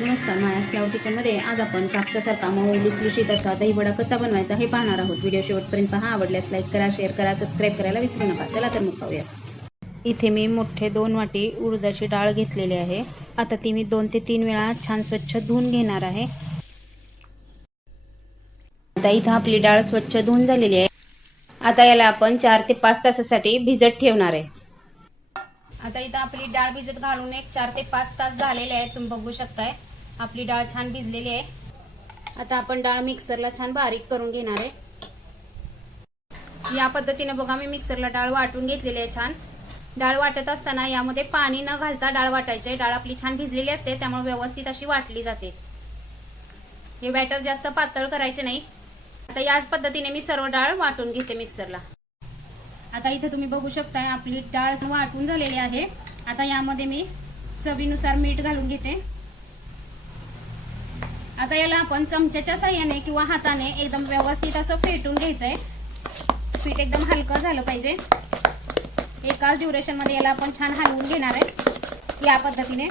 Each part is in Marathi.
नमस्कार मायास क्लाउड किचनमध्ये आज आपण कापसासारखा मऊ लुसलुशीत असा दहीवडा कसा बनवायचा हे पाहणार आहोत. व्हिडिओ शेवटपर्यंत पहा आवडल्यास लाईक करा शेअर करा सबस्क्राईब करायला विसरू नका. चला तर मग पाहूया. इथे मी मोठे दोन वाटी उडदाची डाळ घेतलेली आहे. आता ती मी दोन ते तीन वेळा छान स्वच्छ धुवून घेणार आहे. आता इथं आपली डाळ स्वच्छ धुवून झालेली आहे. आता याला आपण चार ते पाच तासासाठी भिजत ठेवणार आहे. आता इथं आपली डाळ भिजत घालून एक चार ते पाच तास झालेले आहेत. तुम्ही बघू शकताय. आपली डाळ छान भिजलेली आहे. आता आपण डाळ मिक्सरला छान बारीक करून घेणार आहे. या पद्धतीने बघा मी मिक्सरला डाळ वाटून घेतलेली आहे छान. डाळ वाटत असताना यामध्ये पाणी न घालता डाळ वाटायची डाळ आपली छान भिजलेली असते त्यामुळे व्यवस्थित अशी वाटली जाते. हे बॅटर जास्त पातळ करायचे नाही. आता याच पद्धतीने मी सर्व डाळ वाटून घेते मिक्सरला. आता इथे तुम्ही बघू शकताय आपली डाळ वाटून झालेली आहे. आता यामध्ये मी चवीनुसार मीठ घालून घेते. आता याला आपण चमच्याच्या साह्याने किंवा हाताने एकदम व्यवस्थित असं फेटून घ्यायचंय. पीठ एकदम हलकं झालं पाहिजे. एकाच ड्युरेशनमध्ये याला आपण छान हलवून घेणार आहे. या पद्धतीने.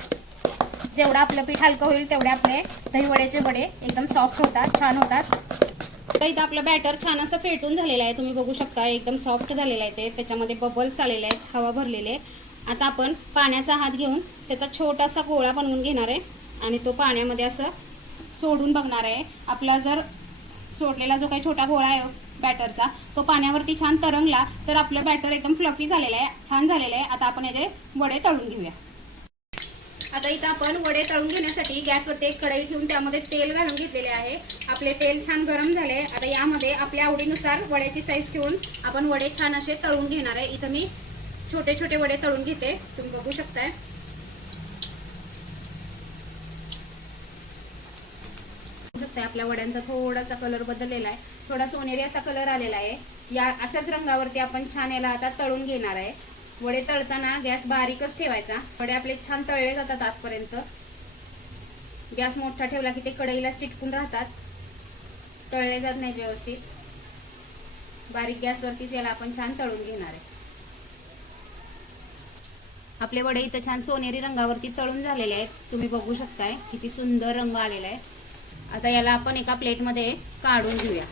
जेवढं आपलं पीठ हलकं होईल तेवढे आपले दहीवड्याचे वडे एकदम सॉफ्ट होतात छान होतात. आता इथं आपलं बॅटर छान असं फेटून झालेलं आहे. तुम्ही बघू शकता एकदम सॉफ्ट झालेलं आहे ते. त्याच्यामध्ये बबल्स आलेले आहेत हवा भरलेले आहे. आता आपण पाण्याचा हात घेऊन त्याचा छोटासा गोळा बनवून घेणार आहे. आणि तो पाण्यामध्ये असं सोडून बघणार आहे. आपला जर सोडलेला जो काही छोटा गोळा आहे बॅटरचा तो पाण्यावरती छान तरंगला तर आपलं बॅटर एकदम फ्लफी झालेलं आहे छान झालेलं आहे. आता आपण याचे वडे तळून घेऊया. आता इथं आपण वडे तळून घेण्यासाठी गॅसवरती एक कढई ठेवून त्यामध्ये तेल घालून घेतलेले आहे. आपले तेल छान गरम झाले. आता यामध्ये आपल्या आवडीनुसार वड्याची साईज ठेवून आपण वडे छान असे तळून घेणार आहे. इथं मी छोटे छोटे वडे तळून घेते. तुम्ही बघू शकताय. बघू आपल्या वड्यांचा थोडासा कलर बदललेला आहे. थोडा सोनेरी असा कलर आलेला आहे. या अशाच रंगावरती आपण छान याला आता तळून घेणार आहे. वडे तळताना गॅस बारीकच ठेवायचा. वडे आपले छान तळले जातात आतपर्यंत. गॅस मोठा ठेवला की ते कढईला चिटकून राहतात. तळले जात नाहीत व्यवस्थित. बारीक गॅसवरतीच याला आपण छान तळून घेणार आहे. आपले वडे इथं छान सोनेरी रंगावरती तळून झालेले आहेत. तुम्ही बघू शकताय किती सुंदर रंग आलेला आहे. आता याला आपण एका प्लेटमध्ये काढून घेऊया.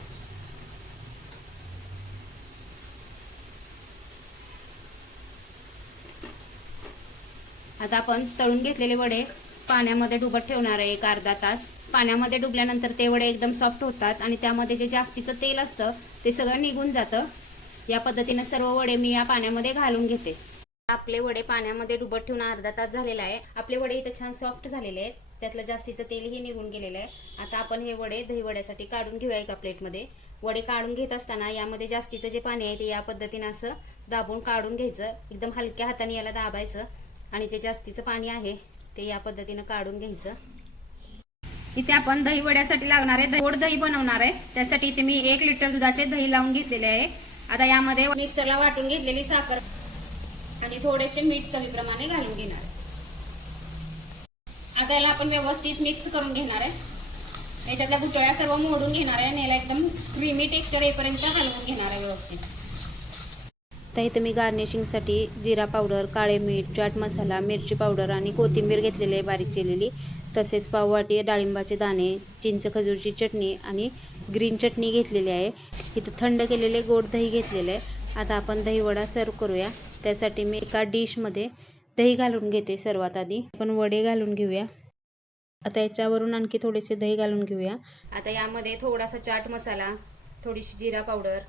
आता आपण तळून घेतलेले वडे पाण्यामध्ये डुबत ठेवणार आहे एक अर्धा तास. पाण्यामध्ये डुबल्यानंतर ते वडे एकदम सॉफ्ट होतात आणि त्यामध्ये जे जास्तीचं तेल असतं ते सगळं निघून जातं. या पद्धतीनं सर्व वडे मी या पाण्यामध्ये घालून घेते. आपले वडे पाण्यामध्ये डुबत ठेवून अर्धा तास झालेला आहे. आपले वडे इथं छान सॉफ्ट झालेले आहेत. त्यातलं जास्तीचं तेलही निघून गेलेलं आहे. आता आपण हे वडे दही वड्यासाठी काढून घेऊया एका प्लेटमध्ये. वडे काढून घेत असताना यामध्ये जास्तीचं जे पाणी आहे ते या पद्धतीनं असं दाबून काढून घ्यायचं. एकदम हलक्या हाताने याला दाबायचं. आणि जे जास्तीचं पाणी आहे ते या पद्धतीनं काढून घ्यायचं. इथे आपण दही वड्यासाठी लागणारे गोड दही बनवणार आहे. त्यासाठी इथे मी एक लिटर दुधाचे दही लावून घेतलेले आहे. आता यामध्ये मिक्सरला वाटून घेतलेली साखर आणि थोडेसे मीठ चवीप्रमाणे घालून घेणार. आहे. आता याला आपण व्यवस्थित मिक्स करून घेणार आहे. याच्यातल्या गुटळ्या सर्व मोडून घेणार आहे आणि याला एकदम क्रीमी टेक्स्चर येईपर्यंत हलवून घेणार आहे व्यवस्थित. तर इथं मी गार्निशिंगसाठी जिरा पावडर काळे मीठ चाट मसाला मिरची पावडर आणि कोथिंबीर घेतलेली आहे बारीक चिरलेली तसेच पाववाटी डाळिंबाचे दाणे चिंच खजूरची चटणी आणि ग्रीन चटणी घेतलेली आहे. इथं थंड केलेले गोड दही घेतलेले आहे. आता आपण दहीवडा सर्व करूया. त्यासाठी मी एका डिशमध्ये दही घालून घेते सर्वात आधी. आपण वडे घालून घेऊया. आता याच्यावरून आणखी थोडेसे दही घालून घेऊया. आता यामध्ये थोडासा चाट मसाला थोडीशी जिरा पावडर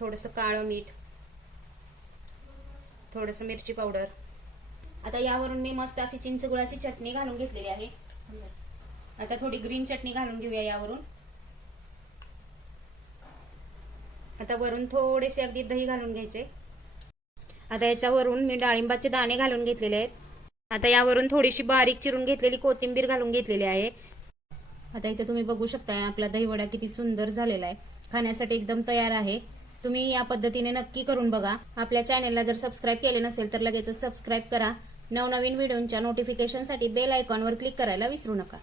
थोडंसं काळं मीठ थोडंसं मिरची पावडर. आता यावरून मी मस्त अशी चिंच गुळाची चटणी घालून घेतलेली आहे. आता थोडी ग्रीन चटणी घालून घेऊया यावरून. आता वरून थोडेसे अगदी दही घालून घ्यायचे. आता याच्यावरून मी डाळिंबाचे दाणे घालून घेतलेले आहेत. आता यावरून थोडीशी बारीक चिरून घेतलेली कोथिंबीर घालून घेतलेली आहे. आता इथे तुम्ही बघू शकताय आपला दहीवडा किती सुंदर झालेला आहे. खाण्यासाठी एकदम तयार आहे. तुम्ही या पद्धतीने नक्की करून बघा. आपल्या चॅनलला जर सबस्क्राईब केले नसेल तर लगेचच सबस्क्राईब करा. नवनवीन व्हिडिओच्या नोटिफिकेशनसाठी बेल आयकॉनवर क्लिक करायला विसरू नका.